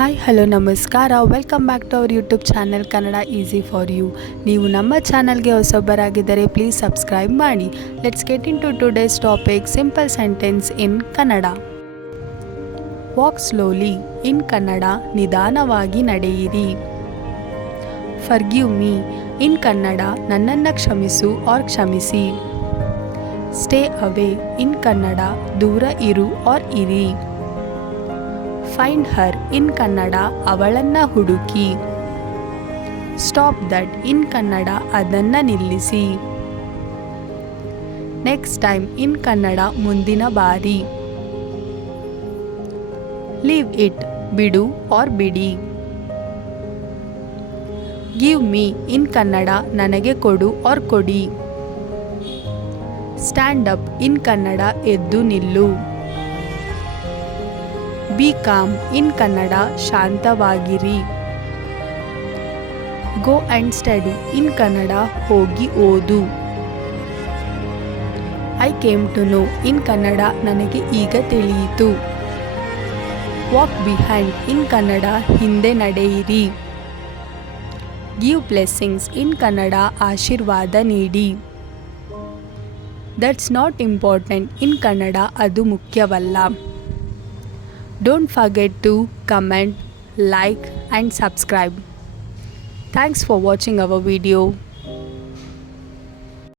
Hi hello ನಮಸ್ಕಾರ, welcome back to our YouTube channel Kannada easy for you. ನೀವು ನಮ್ಮ ಚಾನಲ್ಗೆ ಹೊಸಬರಾಗಿದ್ದರೆ ಪ್ಲೀಸ್ ಸಬ್ಸ್ಕ್ರೈಬ್ ಮಾಡಿ. Let's get into today's topic. Simple sentence in Kannada. Walk slowly in Kannada, ನಿಧಾನವಾಗಿ ನಡೆಯಿರಿ. Forgive me in Kannada, ನನ್ನನ್ನು ಕ್ಷಮಿಸು ಆರ್ ಕ್ಷಮಿಸಿ. ಸ್ಟೇ ಅವೇ ಇನ್ ಕನ್ನಡ, ದೂರ ಇರು ಆರ್ ಇರಿ. ಫೈಂಡ್ ಹರ್ ಇನ್ ಕನ್ನಡ, ಅವಳನ್ನ ಹುಡುಕಿ. ಸ್ಟಾಪ್ ದಟ್ ಇನ್ ಕನ್ನಡ, ಅದನ್ನ ನಿಲ್ಲಿಸಿ. ನೆಕ್ಸ್ಟ್ ಟೈಮ್ ಇನ್ ಕನ್ನಡ, ಮುಂದಿನ ಬಾರಿ. ಲೀವ್ ಇಟ್, ಬಿಡು ಆರ್ ಬಿಡಿ. ಗಿವ್ ಮೀ ಇನ್ ಕನ್ನಡ, ನನಗೆ ಕೊಡು ಆರ್ ಕೊಡಿ. ಸ್ಟ್ಯಾಂಡ್ ಅಪ್ ಇನ್ ಕನ್ನಡ, ಎದ್ದು ನಿಲ್ಲು. ಬಿ ಕಾಮ್ ಇನ್ ಕನ್ನಡ, ಶಾಂತವಾಗಿರಿ. Go and study in Kannada, ಹೋಗಿ ಓದು. I came to know in Kannada, ನನಗೆ ಈಗ ತಿಳಿಯಿತು. ವಾಕ್ ಬಿಹೈಂಡ್ ಇನ್ ಕನ್ನಡ, ಹಿಂದೆ ನಡೆಯಿರಿ. ಗಿವ್ ಬ್ಲೆಸ್ಸಿಂಗ್ಸ್ ಇನ್ ಕನ್ನಡ, ಆಶೀರ್ವಾದ ನೀಡಿ. That's not important in Kannada, ಅದು ಮುಖ್ಯವಲ್ಲ. Don't forget to comment, like and subscribe. Thanks for watching our video.